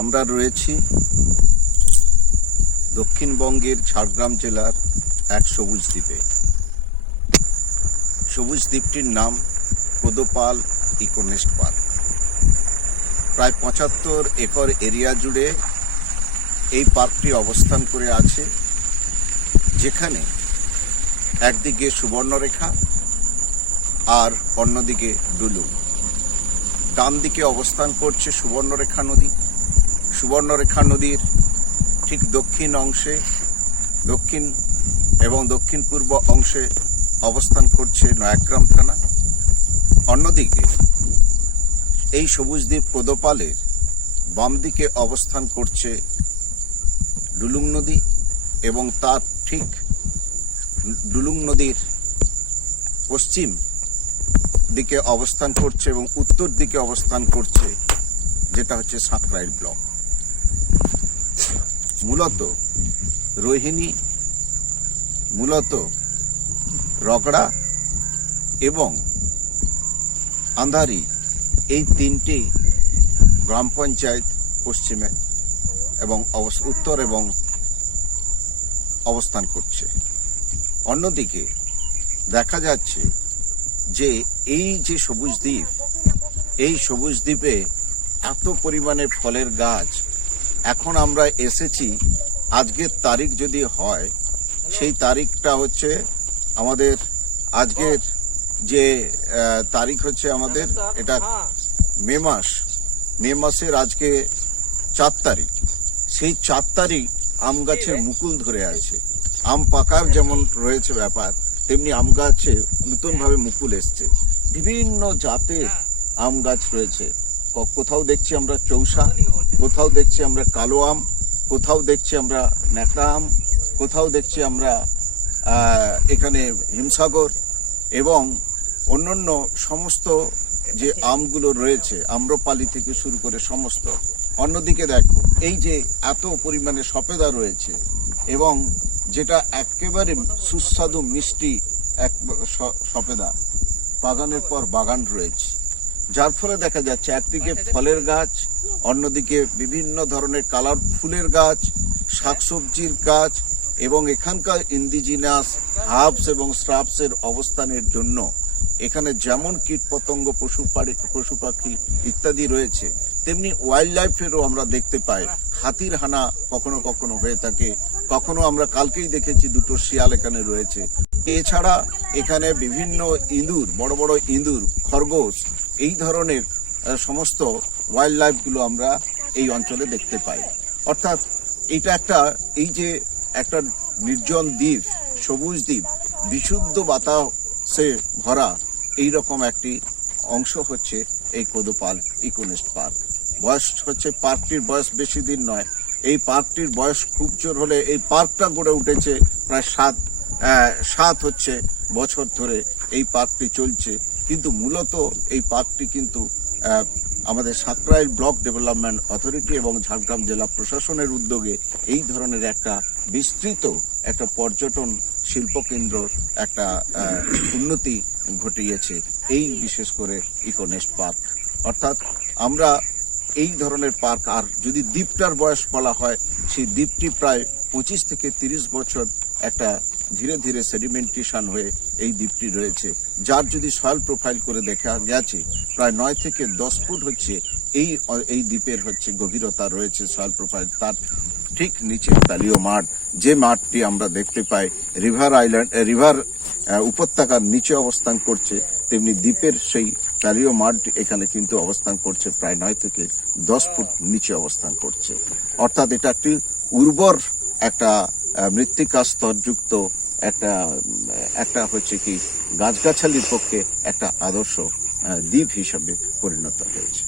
আমরা রয়েছি দক্ষিণবঙ্গের ঝাড়গ্রাম জেলার এক সবুজ দ্বীপে। সবুজ দ্বীপটির নাম কোদোপাল ইকোনেস্ট পার্ক। প্রায় ৭৫ একর এরিয়া জুড়ে এই পার্কটি অবস্থান করে আছে, যেখানে একদিকে সুবর্ণরেখা আর অন্যদিকে ডুলুং। ডান দিকে অবস্থান করছে সুবর্ণরেখা নদী। সুবর্ণরেখা নদীর ঠিক দক্ষিণ অংশে, দক্ষিণ এবং দক্ষিণ পূর্ব অংশে অবস্থান করছে নয়াগ্রাম থানা। অন্যদিকে এই সবুজ দ্বীপ কোদোপালের বাম দিকে অবস্থান করছে ডুলুং নদী এবং তার ঠিক ডুলুং নদীর পশ্চিম দিকে অবস্থান করছে এবং উত্তর দিকে অবস্থান করছে যেটা হচ্ছে সাঁকরাইল ব্লক। মূলত রোহিণী, মূলত রগড়া এবং আন্ধারি, এই তিনটি গ্রাম পঞ্চায়েত পশ্চিমে এবং উত্তর এবং অবস্থান করছে। অন্যদিকে দেখা যাচ্ছে যে এই যে সবুজ দ্বীপ, এই সবুজ দ্বীপে এত পরিমাণে ফলের গাছ। এখন আমরা এসেছি, আজকের তারিখ যদি হয়, সেই তারিখটা হচ্ছে আমাদের আজকের যে তারিখ হচ্ছে আমাদের এটা মে মাসের আজকে ৪ তারিখ। সেই ৪ তারিখ আম গাছের মুকুল ধরে আছে। আম পাকার যেমন রয়েছে ব্যাপার, তেমনি আম গাছে নতুনভাবে মুকুল এসছে। বিভিন্ন জাতের আম গাছ রয়েছে। কোথাও দেখছি আমরা চৌসা, কোথাও দেখছি আমরা কালো আম, কোথাও দেখছি আমরা ন্যাকড়া আম, কোথাও দেখছি আমরা এখানে হিমসাগর এবং অন্যান্য সমস্ত যে আমগুলো রয়েছে, আম্রপালি থেকে শুরু করে সমস্ত। অন্যদিকে দেখো, এই যে এত পরিমাণে সপেদা রয়েছে এবং যেটা একেবারে সুস্বাদু মিষ্টি এক সপেদা, বাগানের পর বাগান রয়েছে, যার ফলে দেখা যাচ্ছে একদিকে ফলের গাছ, অন্যদিকে বিভিন্ন ধরনের কালার ফুলের গাছ, শাকসবজির গাছ এবং এখানকার ইন্ডিজিনাস হার্বস এবং শ্রাবসের অবস্থানের জন্য এখানে যেমন কীটপতঙ্গ, পশু পাখি ইত্যাদি রয়েছে, তেমনি ওয়াইল্ড লাইফেরও আমরা দেখতে পাই। হাতির হানা কখনো কখনো হয়ে থাকে, কখনো আমরা কালকেই দেখেছি 2টো শিয়াল এখানে রয়েছে। এছাড়া এখানে বিভিন্ন ইঁদুর, বড় বড় ইঁদুর, খরগোশ, এই ধরনের সমস্ত ওয়াইল্ড লাইফগুলো আমরা এই অঞ্চলে দেখতে পাই। অর্থাৎ এটা একটা, এই যে একটা নির্জন দ্বীপ, সবুজ দ্বীপ, বিশুদ্ধ বাতাসে ভরা, এইরকম একটি অংশ হচ্ছে এই কোদোপাল ইকোনেস্ট পার্ক। বয়স হচ্ছে, পার্কটির বয়স বেশি দিন নয়। এই পার্কটির বয়স খুব জোর হলে এই পার্কটা গড়ে উঠেছে প্রায় 7 হচ্ছে বছর ধরে এই পার্কটি চলছে। কিন্তু মূলত এই পার্কটি কিন্তু আমাদের সাঁকরাইল ব্লক ডেভেলপমেন্ট অথরিটি এবং ঝাড়গ্রাম জেলা প্রশাসনের উদ্যোগে এই ধরনের একটা বিস্তৃত একটা পর্যটন শিল্পকেন্দ্রর একটা উন্নতি ঘটিয়েছে এই বিশেষ করে ইকোনেস্ট পার্ক। অর্থাৎ আমরা এই ধরনের পার্ক, আর যদি দ্বীপটার বয়স বলা হয়, সেই দ্বীপটি প্রায় 25 থেকে 30 বছর একটা ধীরে ধীরে সেডিমেন্টেশন হয়ে এই দ্বীপটি রয়েছে, যার যদি সয়েল প্রোফাইল করে দেখা গেছে প্রায় 9 থেকে 10 ফুট হচ্ছে এই দ্বীপের হচ্ছে গভীরতা রয়েছে সয়েল প্রোফাইল। তার ঠিক নিচে তালীয় মাঠ, যে মাঠটি আমরা দেখতে পাই রিভার উপত্যকার নিচে অবস্থান করছে, তেমনি দ্বীপের সেই তালীয় মাঠ এখানে কিন্তু অবস্থান করছে প্রায় 9 থেকে 10 ফুট নিচে অবস্থান করছে। অর্থাৎ এটা একটি উর্বর একটা মৃত্তিকা স্তরযুক্ত একটা হচ্ছে কি গাছগাছালির পক্ষে একটা আদর্শ দ্বীপ হিসাবে পরিণত হয়েছে।